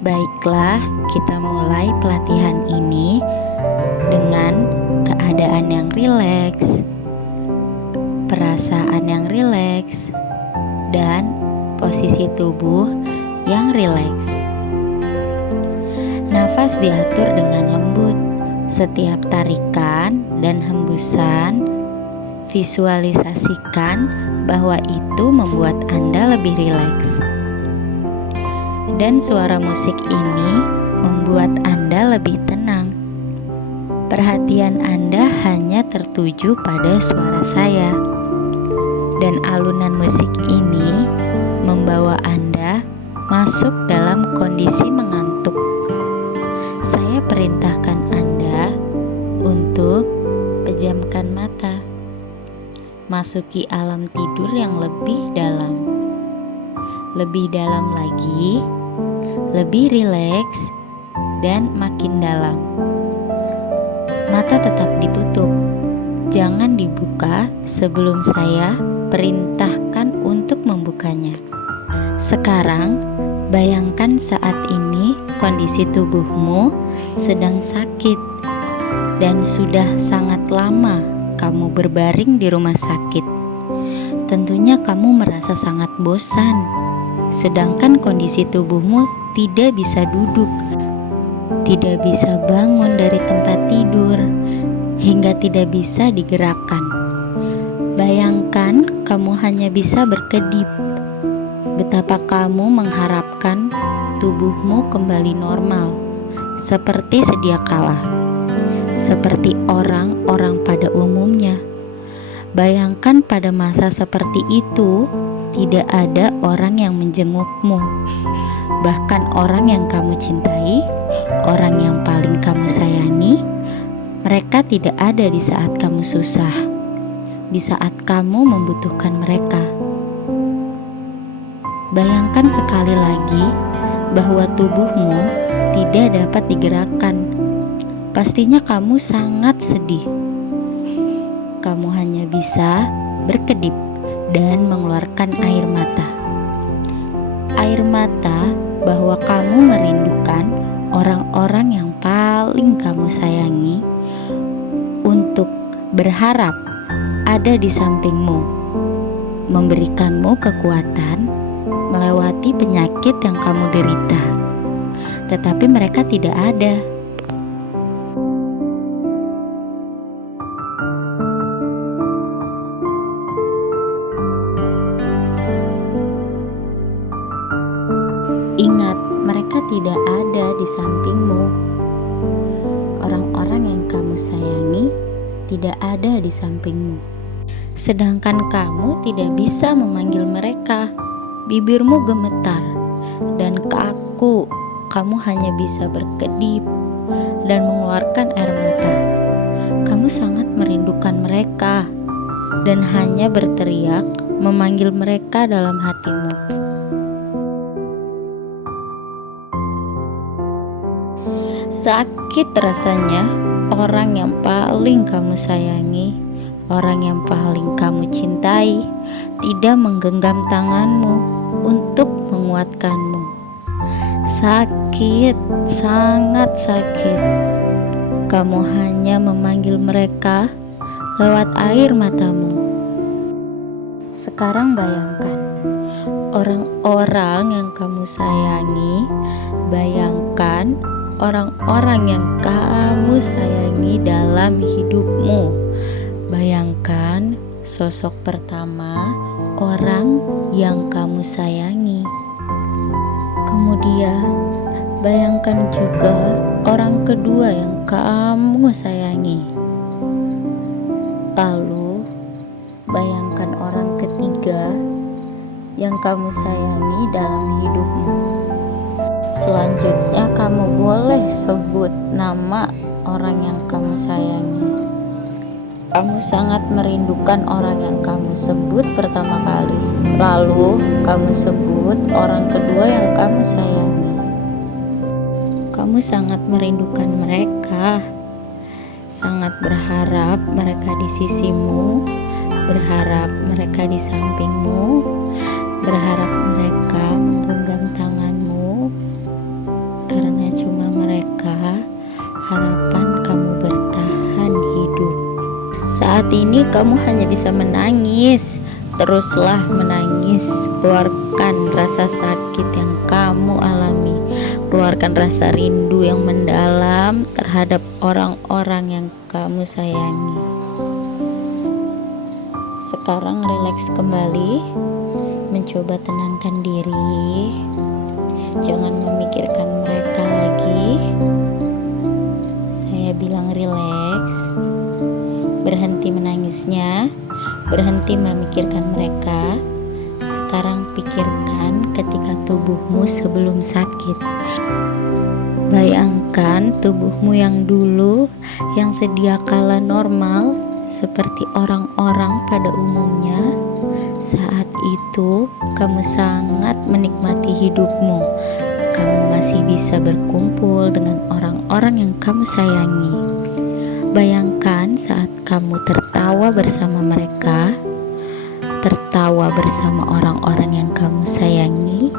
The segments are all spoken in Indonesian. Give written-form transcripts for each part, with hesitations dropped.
Baiklah, kita mulai pelatihan ini dengan keadaan yang rileks, perasaan yang rileks, dan posisi tubuh yang rileks. Nafas diatur dengan lembut. Setiap tarikan dan hembusan, visualisasikan bahwa itu membuat Anda lebih rileks. Dan suara musik ini membuat Anda lebih tenang. Perhatian Anda hanya tertuju pada suara saya. Dan alunan musik ini membawa Anda masuk dalam kondisi mengantuk. Saya perintahkan Anda untuk pejamkan mata. Masuki alam tidur yang lebih dalam. Lebih dalam lagi, lebih rileks, dan makin dalam. Mata tetap ditutup, jangan dibuka sebelum saya perintahkan untuk membukanya. Sekarang, bayangkan saat ini kondisi tubuhmu sedang sakit dan sudah sangat lama kamu berbaring di rumah sakit. Tentunya kamu merasa sangat bosan, sedangkan kondisi tubuhmu tidak bisa duduk, tidak bisa bangun dari tempat tidur, hingga tidak bisa digerakkan. Bayangkan kamu hanya bisa berkedip. Betapa kamu mengharapkan tubuhmu kembali normal, seperti sedia kala, seperti orang-orang pada umumnya. Bayangkan pada masa seperti itu, tidak ada orang yang menjengukmu. Bahkan orang yang kamu cintai, orang yang paling kamu sayangi, mereka tidak ada di saat kamu susah, di saat kamu membutuhkan mereka. Bayangkan sekali lagi bahwa tubuhmu tidak dapat digerakkan. Pastinya kamu sangat sedih. Kamu hanya bisa berkedip dan mengeluarkan air mata. Air mata bahwa kamu merindukan orang-orang yang paling kamu sayangi untuk berharap ada di sampingmu, memberikanmu kekuatan melewati penyakit yang kamu derita. Tetapi mereka tidak ada. Ingat, mereka tidak ada di sampingmu. Orang-orang yang kamu sayangi tidak ada di sampingmu. Sedangkan kamu tidak bisa memanggil mereka. Bibirmu gemetar dan kaku. Kamu hanya bisa berkedip dan mengeluarkan air mata. Kamu sangat merindukan mereka dan hanya berteriak memanggil mereka dalam hatimu. Sakit rasanya orang yang paling kamu sayangi, orang yang paling kamu cintai, tidak menggenggam tanganmu untuk menguatkanmu. Sakit, sangat sakit. Kamu hanya memanggil mereka lewat air matamu. Sekarang bayangkan orang-orang yang kamu sayangi. Bayangkan orang-orang yang kamu sayangi dalam hidupmu. Bayangkan sosok pertama orang yang kamu sayangi. Kemudian bayangkan juga orang kedua yang kamu sayangi. Lalu bayangkan orang ketiga yang kamu sayangi dalam hidupmu. Selanjutnya kamu boleh sebut nama orang yang kamu sayangi. Kamu sangat merindukan orang yang kamu sebut pertama kali. Lalu kamu sebut orang kedua yang kamu sayangi. Kamu sangat merindukan mereka. Sangat berharap mereka di sisimu, berharap mereka di sampingmu, berharap mereka menggenggam tanganmu, ini kamu hanya bisa menangis. Teruslah menangis, keluarkan rasa sakit yang kamu alami, keluarkan rasa rindu yang mendalam terhadap orang-orang yang kamu sayangi. Sekarang rileks kembali, mencoba tenangkan diri, jangan memikirkan mereka lagi. Saya bilang rileks, berhenti menangisnya, berhenti memikirkan mereka. Sekarang pikirkan ketika tubuhmu sebelum sakit. Bayangkan tubuhmu yang dulu, yang sedia kala normal, seperti orang-orang pada umumnya. Saat itu, kamu sangat menikmati hidupmu. Kamu masih bisa berkumpul dengan orang-orang yang kamu sayangi. Bayangkan saat kamu tertawa bersama mereka, tertawa bersama orang-orang yang kamu sayangi.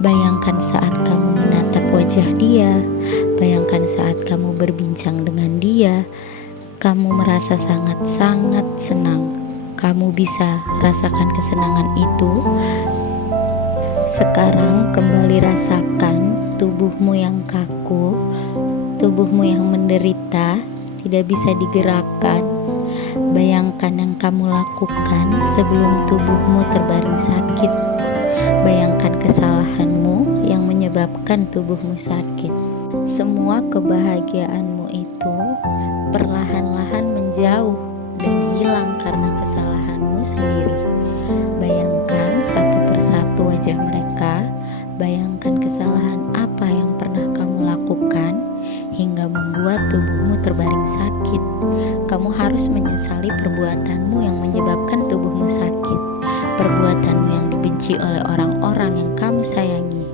Bayangkan saat kamu menatap wajah dia, bayangkan saat kamu berbincang dengan dia. Kamu merasa sangat-sangat senang. Kamu bisa rasakan kesenangan itu. Sekarang kembali rasakan tubuhmu yang kaku, tubuhmu yang menderita, tidak bisa digerakkan. Bayangkan yang kamu lakukan sebelum tubuhmu terbaring sakit. Bayangkan kesalahanmu yang menyebabkan tubuhmu sakit. Semua kebahagiaanmu itu perlahan-lahan menjauh dan hilang karena kesalahanmu sendiri. Bayangkan satu persatu wajah mereka. Bayangkan kesalahan apa yang pernah kamu lakukan hingga membuat tubuhmu terbaring sakit. Kamu harus menyesali perbuatanmu yang menyebabkan tubuhmu sakit, perbuatanmu yang dibenci oleh orang-orang yang kamu sayangi.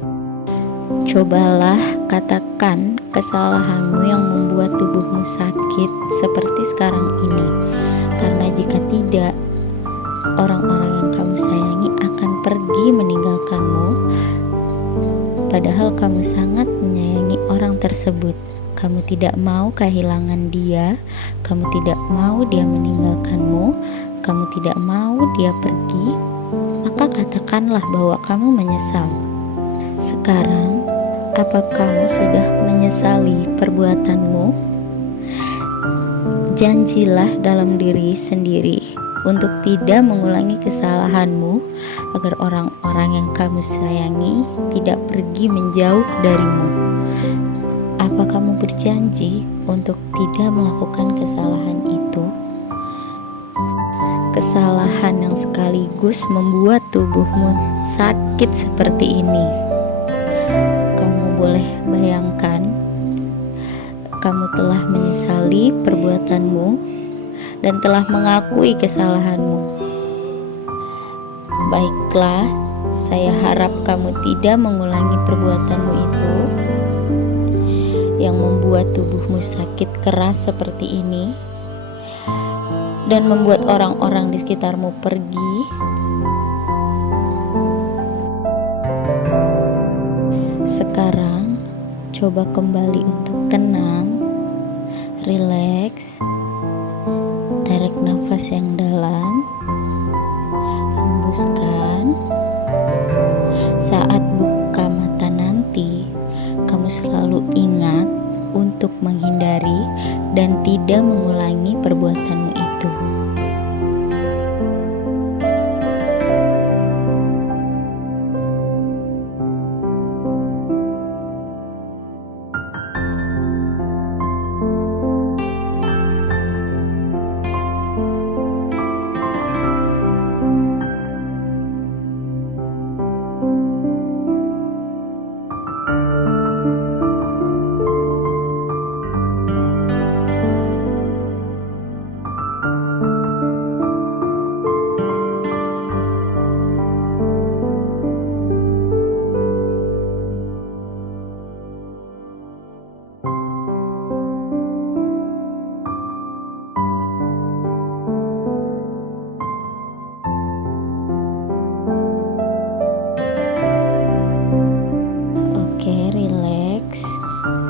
Cobalah katakan kesalahanmu yang membuat tubuhmu sakit seperti sekarang ini. Karena jika tidak, orang-orang yang kamu sayangi akan pergi meninggalkanmu. Padahal kamu sangat menyayangi orang tersebut. Kamu tidak mau kehilangan dia, kamu tidak mau dia meninggalkanmu, kamu tidak mau dia pergi, maka katakanlah bahwa kamu menyesal. Sekarang, apa kamu sudah menyesali perbuatanmu? Janjilah dalam diri sendiri untuk tidak mengulangi kesalahanmu, agar orang-orang yang kamu sayangi tidak pergi menjauh darimu. Apa kamu berjanji untuk tidak melakukan kesalahan itu? Kesalahan yang sekaligus membuat tubuhmu sakit seperti ini. Kamu boleh bayangkan, kamu telah menyesali perbuatanmu dan telah mengakui kesalahanmu. Baiklah, saya harap kamu tidak mengulangi perbuatanmu itu yang membuat tubuhmu sakit keras seperti ini dan membuat orang-orang di sekitarmu pergi. Sekarang coba kembali untuk tenang, rileks, tarik nafas yang dalam, hembuskan. Saat buka mata nanti, kamu selalu ingat untuk menghindari dan tidak mengulangi perbuatanmu itu.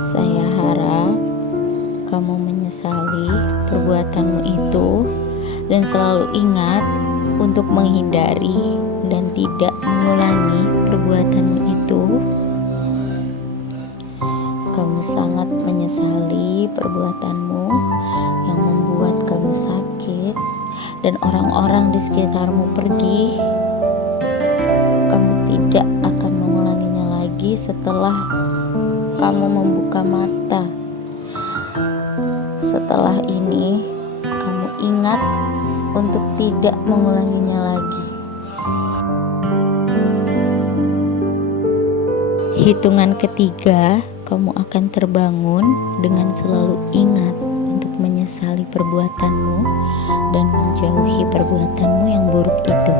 Saya harap kamu menyesali perbuatanmu itu Dan selalu ingat untuk menghindari dan tidak mengulangi perbuatanmu itu. Kamu sangat menyesali perbuatanmu yang membuat kamu sakit dan orang-orang di sekitarmu pergi. Kamu tidak akan mengulanginya lagi setelah kamu membuka mata. Setelah ini, kamu ingat untuk tidak mengulanginya lagi. Hitungan ketiga, kamu akan terbangun dengan selalu ingat untuk menyesali perbuatanmu dan menjauhi perbuatanmu yang buruk itu.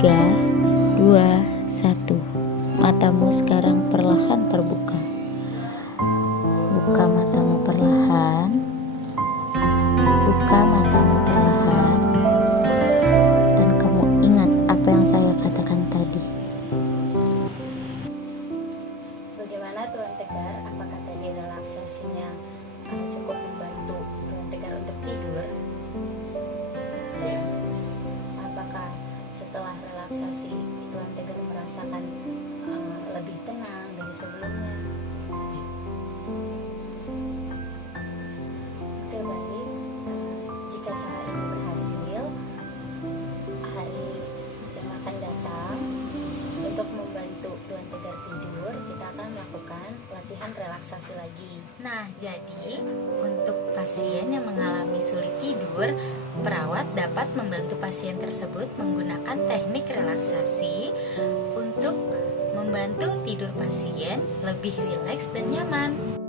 3, 2, 1. Matamu sekarang perlahan terbuka. Buka matamu perlahan. Buka matamu perlahan. Dan kamu ingat apa yang saya katakan tadi. Bagaimana Tuan Tegar? Apakah tadi relaksasinya cukup membantu Tuan Tegar untuk tidur? Apakah setelah relaksasi Tuan Tegar merasakan lebih tenang dari sebelumnya? Oke, baik. Jika cara ini berhasil, hari yang akan datang untuk membantu Tuan Tegar tidur, kita akan melakukan latihan relaksasi lagi. Nah, jadi untuk pasien yang mengalami sulit tidur, perawat dapat membantu pasien tersebut menggunakan teknik relaksasi untuk membantu tidur pasien lebih rileks dan nyaman.